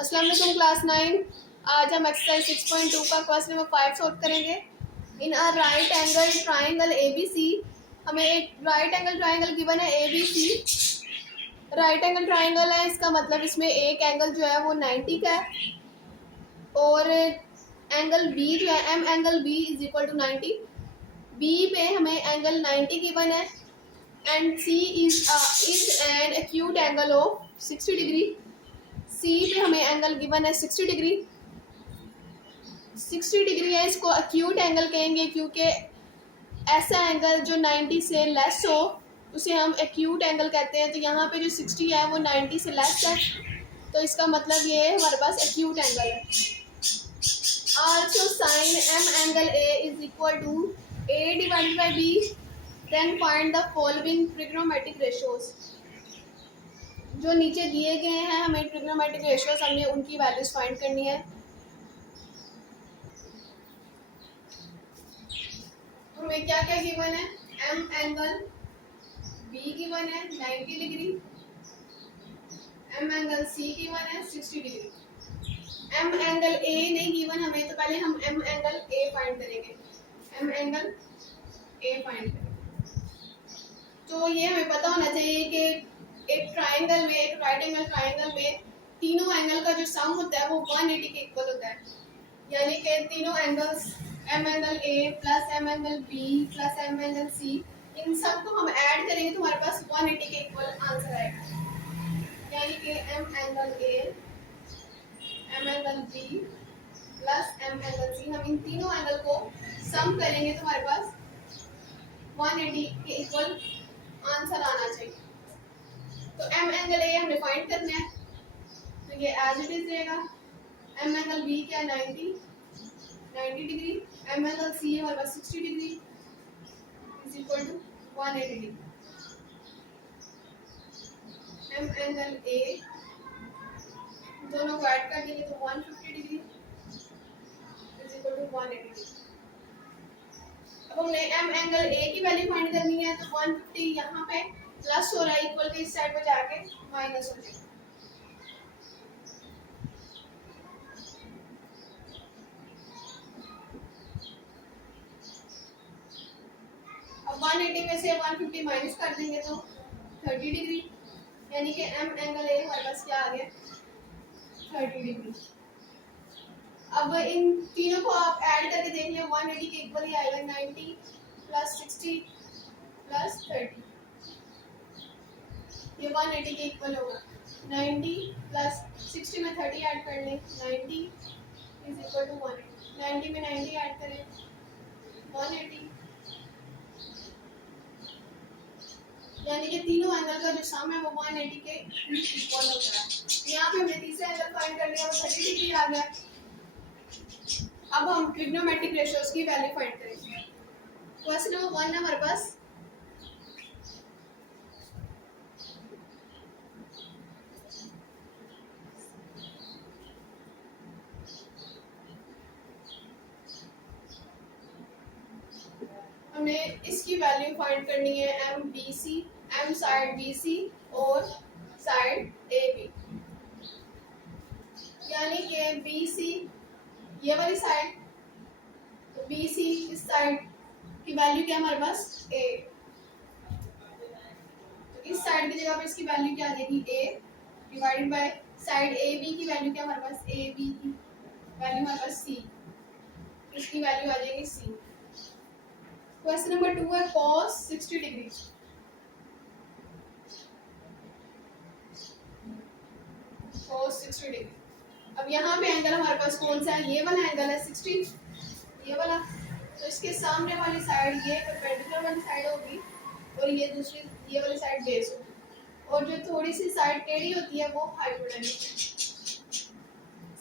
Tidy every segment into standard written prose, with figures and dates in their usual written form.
अस्सलाम वालेकुम क्लास 9। आज हम एक्सरसाइज 6.2 का क्वेश्चन नंबर 5 सॉल्व करेंगे। In a right angle triangle ABC, हमें एक राइट एंगल ट्राइंगल गिवन है ABC। राइट एंगल ट्राइंगल है, इसका मतलब इसमें एक एंगल जो है वो 90 का है और एंगल B जो है M angle B is equal to 90। B पे हमें एंगल 90 गिवन है and C is an acute angle of 60 degree. C पे हमें एंगल गिवन है 60 डिग्री। 60 डिग्री है, इसको एक्यूट एंगल कहेंगे क्योंकि ऐसा एंगल जो 90 से लेस हो उसे हम एक्यूट एंगल कहते हैं। तो यहाँ पे जो 60 है वो 90 से लेस है, तो इसका मतलब ये है हमारे पास एक्यूट एंगल है। Also sine M angle A is equal to A divided by B, then find the following trigonometric ratios. जो नीचे दिए गए हैं हमें ट्रिग्नोमेट्रिक रेशियोज, हमने उनकी वैल्यूज फाइंड करनी है। हमें क्या क्या गिवन है, एम एंगल बी गिवन है 90 degree, M angle C given है 60 डिग्री। एम एंगल ए नहीं गिवन हमें, तो पहले हम एम एंगल ए फाइंड करेंगे। एम एंगल ए फाइंड करेंगे तो ये हमें पता होना चाहिए कि एक ट्राइंगल में, एक राइट एंगल ट्राइंगल में तीनों एंगल का जो सम होता है वो 180 के इक्वल होता है। यानी कि तीनों angles M angle A plus M angle B plus M angle C, इन सब को हम ऐड करेंगे तो हमारे पास 180 के इक्वल आंसर आएगा। यानी कि M angle A, M angle B plus M angle C, हम इन तीनों एंगल को सम करेंगे तो हमारे पास 180 के इक्वल आंसर आना चाहिए। तो एम एंगल ए हमने फाइंड करना है, तो ये एज इट इज रहेगा। एम एंगल बी क्या है 90 डिग्री, एम एंगल सी है हमारे पास 60 degree is equal to 180 degree. M angle A दोनों को ऐड कर देंगे तो 150 degree is equal to 180 degree. अब हमने एम एंगल ए की वैल्यू फाइंड करनी है, तो 150 यहाँ पे प्लस हो रहा है, इक्वल के इस साइड पे जाके माइनस हो जाएगा। अब 180 में से 150 माइनस कर देंगे तो 30 डिग्री, यानी कि एम एंगल ए हमारे पास क्या आ गया 30 डिग्री। अब इन तीनों को आप ऐड करके देख लें, 180 के इक्वल ही आएगा 90 प्लस 60 प्लस 30, ये 180 के इक्वल होगा। 90 प्लस 60 में 30 ऐड कर लें, 90 इज इक्वल टू 180। 90 में 90 ऐड करें 180, यानी कि तीनों एंगल का जो सम है वो 180 के इक्वल होता है। यहाँ पे हमने तीसरा एंगल फाइंड कर लिया, वो 30 डिग्री आ गया। अब हम ट्रिग्नोमेट्रिक रेशियोज की वैल्यू फाइंड करेंगे। क्वेश्चन नंबर 1 है हमारे पास, हमने इसकी वैल्यू फाइंड करनी है M B C, M side B C और साइड ए बी। यानी कि बी सी ये वाली साइड, तो बी सी इस साइड की वैल्यू क्या हमारे पास ए, तो इस साइड की जगह पर इसकी वैल्यू क्या आ जाएगी A divided by side A B की वैल्यू क्या हमारे पास ए बी की वैल्यू हमारे पास सी, इसकी वैल्यू आ जाएगी सी। क्वेश्चन नंबर 2 है cos 60 डिग्री। cos 60 डिग्री, अब यहाँ पे एंगल हमारे पास कौन सा है, ये वाला एंगल है 60, ये वाला, तो इसके सामने वाली साइड ये परपेंडिकुलर वाली साइड होगी और ये दूसरी ये वाली साइड बेस होगी, और जो थोड़ी सी साइड टेढ़ी होती है वो हाइपोटेन्यूज।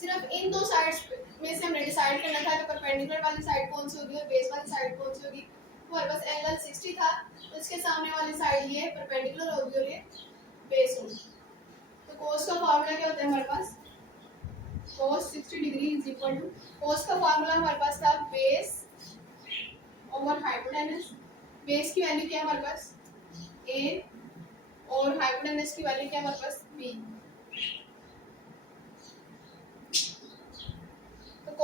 सिर्फ इन दो साइड्स में से हमने डिसाइड करना था कि परपेंडिकुलर वाली साइड कौन सी होगी और बेस वाली साइड कौन सी होगी। हमारे पास एंगल 60 था, तो इसके सामने वाली साइड ये परपेंडिकुलर होगी और ये बेस होगी। तो cos का फार्मूला क्या होता है हमारे पास, cos 60 degree is equal to, cos का फार्मूला हमारे पास था बेस ओवर हाइपोटेनस। बेस की वैल्यू क्या है हमारे पास a और हाइपोटेनस की वैल्यू क्या है हमारे पास b।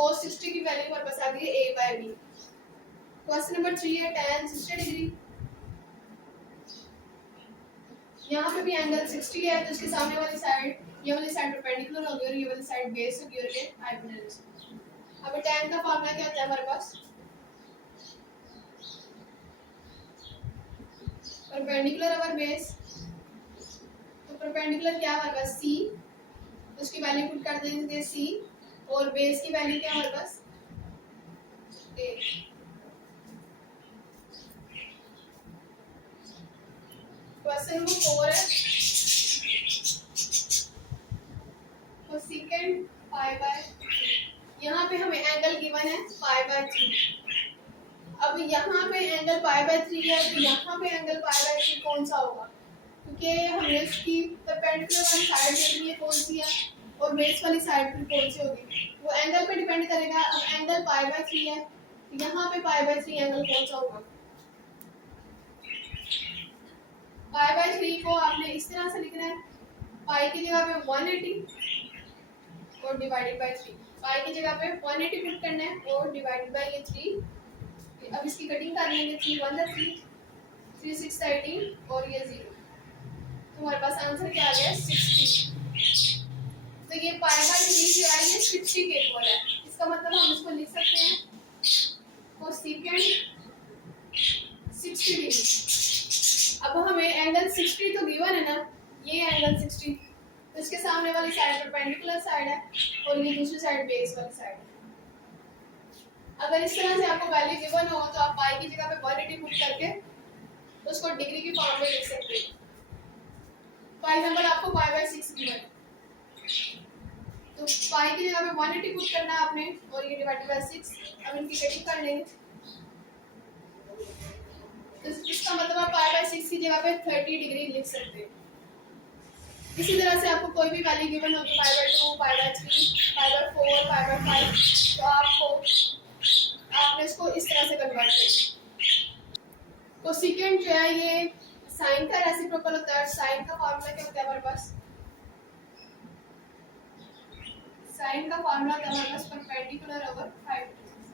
cos 60 की वैल्यू हमारे पास आ गई है a by b। Question number 3 है tan 60 डिग्री। यहाँ पे भी एंगल 60 है तो इसके सामने वाली साइड, ये वाली साइड परपेंडिकुलर होगी और ये वाली साइड बेस होगी और ये हाइपोटेन्यूज। अब tan का फॉर्मूला क्या होता है हमारे पास, परपेंडिकुलर ओवर बेस। तो परपेंडिकुलर क्या हमारे पास c, तो उसकी वैल्यू पुट कर देंगे c, और बेस की वैल्यू क्या हमारे पास a। क्वेश्चन नंबर 4 है कोसेकेंट पाई बाय, यहाँ पे हमें एंगल गिवन है पाई बाय 3। अब यहाँ पे एंगल पाई बाय 3 है तो यहाँ पे एंगल पाई बाय 3 कौन सा होगा, क्योंकि हमने उसकी परपेंडिकुलर वाली साइड देखनी है कौन सी है और बेस वाली साइड फिर कौन सी होगी, वो एंगल पे डिपेंड करेगा। अब एंगल पाई बाय 3 है, यहाँ पे पाई बाय 3 एंगल कौन सा होगा। पाई बाय 3 को आपने इस तरह से लिखना है, पाई की जगह पे 180 और डिवाइडेड बाय 3। पाई की जगह पे 180 पुट करना है और डिवाइडेड बाय ये 3। अब इसकी कटिंग कर लेंगे, 3 1 जा 3, 3 6 13 और ये 0। तो हमारे पास आंसर क्या आ गया 60। तो ये पाई बाय 3 जो है ये 60 के इक्वल है। इसका मतलब हम इसको लिख सकते हैं कोसेकेंट 60 डिग्री। अब हमें एंगल 60 तो गिवन है ना, ये एंगल 60, तो इसके सामने वाली साइड परपेंडिकुलर साइड है और ये दूसरी साइड बेस वाली साइड है। अगर इस तरह से आपको वैल्यू गिवन हो तो आप पाई की जगह पे 180 पुट करके उसको डिग्री की फॉर्म में लिख सकते हैं। फॉर एग्जांपल आपको पाई बाय 6 गिवन है तो पाई की जगह पे 180 पुट करना है आपने और ये डिवाइडेड बाय 6। अब इनकी कटिंग कर लेंगे, तो इसका मतलब आप पाई बाय 6 की जगह पे 30 डिग्री लिख सकते हैं। इसी तरह से आपको कोई भी वैल्यू गिवन हो तो pi by 2, pi by 3, pi by 4, pi by 5, तो आपने इसको इस तरह से कन्वर्ट करना। कोसेकेंट जो है ये साइन का रेसिप्रोकल होता है। साइन का फार्मूला क्या होता है हमारे पास, साइन का फार्मूला होता है हमारे पास परपेंडिकुलर ओवर हाइपोटेन्यूज।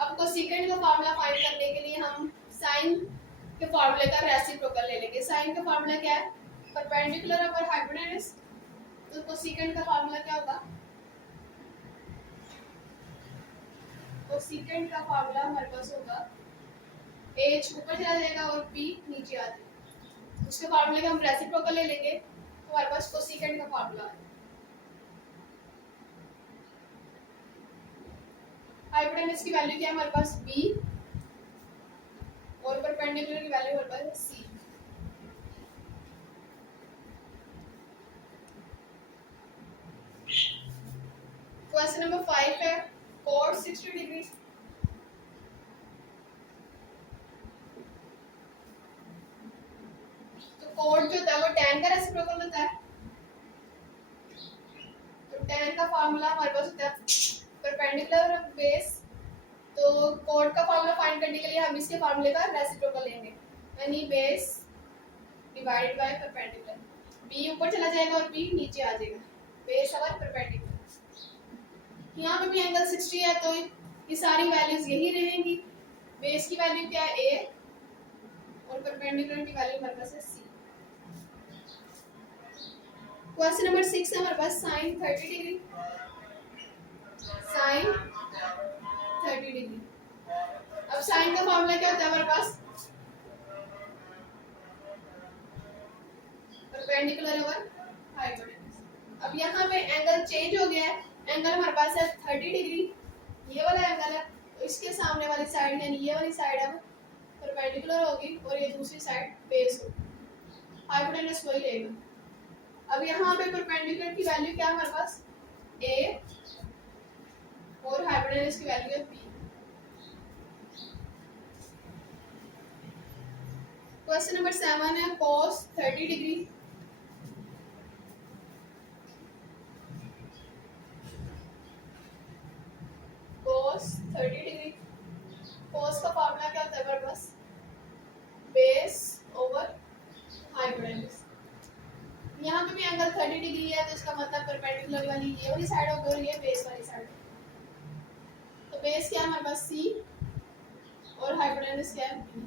अब कोसेकेंट का फार्मूला फाइंड करने के लिए हम साइन के फार्मूले का रेसिप्रोकल ले लेंगे। साइन का फार्मूला क्या है, परपेंडिकुलर ओवर हाइपोटेन्यूज। तो कोसेकेंट का फार्मूला क्या होगा, कोसेकेंट का फार्मूला हमारे पास होगा h ऊपर चला जाएगा और p नीचे आ जाएगा। उसके फार्मूले का हम रेसिप्रोकल ले लेंगे तो हमारे पास कोसेकेंट का फार्मूला है। हाइपोटेन्यूज की वैल्यू क्या है हमारे पास b और परपेंडिकुलर की वैल्यू हमारे पास है c। क्वेश्चन नंबर 5 है cos 60 डिग्री। तो cot जो होता है वो tan का रेसिप्रोकल होता है। तो tan का फार्मूला हमारे पास होता है परपेंडिकुलर बेस। तो cot का फार्मूला फाइंड करने के लिए हम इसके फार्मूले का रेसिप्रोकल लेंगे, यानी base divided by perpendicular. b ऊपर चला जाएगा और p नीचे आ जाएगा, बेस और परपेंडिकुलर। यहाँ पे भी एंगल 60 है तो ये सारी वैल्यूज यही रहेंगी। बेस की वैल्यू क्या है a और परपेंडिकुलर की वैल्यू हमारे पास है c। क्वेश्चन नंबर 6 है हमारे पास sin 30 डिग्री। sin 30 degree. अब sin का फॉर्मूला क्या होता है हमारे पास, परपेंडिकुलर ओवर हाइपोटेन्यूज। अब यहाँ पे एंगल चेंज हो गया है, एंगल हमारे पास है 30 डिग्री, ये वाला एंगल है। तो इसके सामने वाली साइड यानी ये वाली साइड अब परपेंडिकुलर होगी और ये दूसरी साइड बेस होगी। हाइपोटेन्यूज वही रहेगा। अब यहाँ पे परपेंडिकुलर की वैल्यू क्या है हमारे पास a और हाइपोटेन्यूज की वैल्यू है b। क्वेश्चन नंबर 7 है cos 30 degree. cos 30 degree, cos का फार्मूला क्या होता है हमारे पास, बेस ओवर हाइपोटेन्यूज। यहाँ पे भी एंगल 30 डिग्री है तो इसका मतलब परपेंडिकुलर वाली ये वाली साइड होगी और ये बेस वाली साइड। बेस क्या है हमारे पास सी और हाइपोटेनस क्या है बी।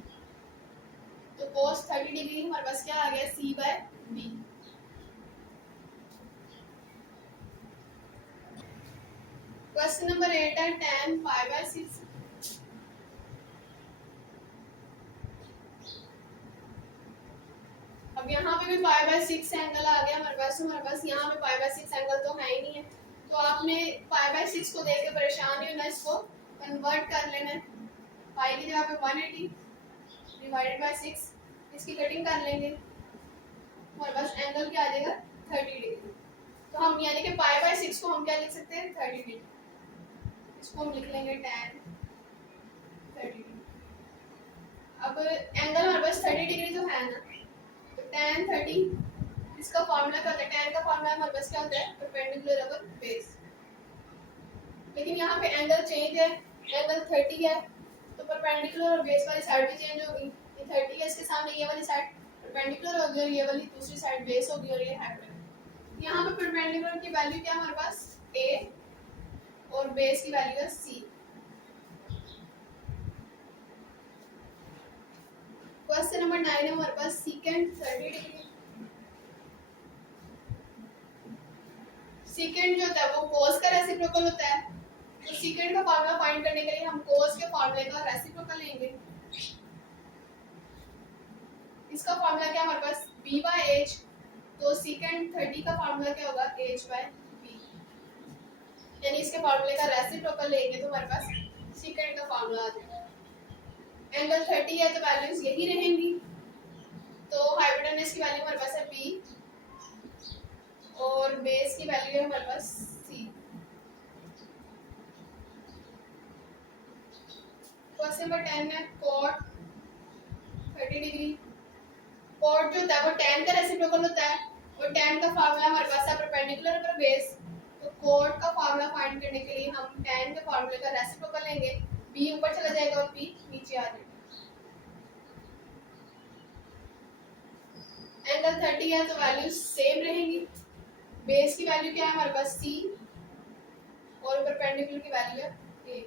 तो cos 30 डिग्री हमारे पास क्या आ गया सी बाय बी। क्वेश्चन नंबर 8 है tan पाई बाय 6। अब यहाँ पे भी पाई बाय 6 एंगल आ गया हमारे पास। हमारे पास यहाँ पे पाई बाय 6 एंगल तो है ही नहीं है, तो आपने पाई बाय 6 को देख के परेशान नहीं होना, इसको कन्वर्ट कर लेना है। पाई की जगह पे 180 डिवाइडेड बाय 6, इसकी कटिंग कर लेंगे, हमारे पास एंगल क्या आ जाएगा 30 डिग्री। तो हम यानी कि पाई बाय 6 को हम क्या लिख सकते हैं 30 डिग्री, इसको हम लिख लेंगे tan 30 डिग्री। अब एंगल हमारे पास 30 डिग्री तो है ना, तो tan 30 इसका फॉर्मूला क्या होता है, tan का फॉर्मूला हमारे पास क्या होता है परपेंडिकुलर ओवर बेस। लेकिन यहाँ पे एंगल चेंज है, एंगल 30 है, तो परपेंडिकुलर और बेस वाली साइड भी चेंज होगी। ये 30 है, इसके सामने ये वाली साइड परपेंडिकुलर होगी और ये वाली दूसरी साइड बेस होगी और ये हाइपोटेनस। यहाँ पे परपेंडिकुलर की वैल्यू क्या है हमारे पास a और बेस की वैल्यू है c। क्वेश्चन नंबर 9 है हमारे पास सीकेंट 30 डिग्री। सीकेंट जो होता है वो cos का रेसिप्रोकल होता है, तो सीकेंट का फार्मूला फाइंड करने के लिए हम cos के फार्मूले का रेसिप्रोकल लेंगे। इसका फार्मूला क्या है हमारे पास b by h, तो सीकेंट 30 का फार्मूला क्या होगा h by b, यानी इसके फार्मूले का रेसिप्रोकल लेंगे तो हमारे पास सीकेंट का फार्मूला आ जाएगा। एंगल 30 है तो वैल्यूज यही रहेंगी, तो हाइपोटेनस की वैल्यू हमारे पास है b और बेस की वैल्यू है हमारे पास c। क्वेश्चन नंबर 10 है cot 30 डिग्री। cot जो होता है वो tan का रेसिप्रोकल होता है और tan का फार्मूला हमारे पास है परपेंडिकुलर पर बेस। तो cot का फार्मूला फाइंड करने के लिए हम tan के फार्मूले का रेसिप्रोकल लेंगे, b ऊपर चला जाएगा और p नीचे आ जाएगा। एंगल 30 है तो वैल्यू सेम रहेंगी, बेस की वैल्यू क्या है हमारे पास c और परपेंडिकुलर की वैल्यू है a।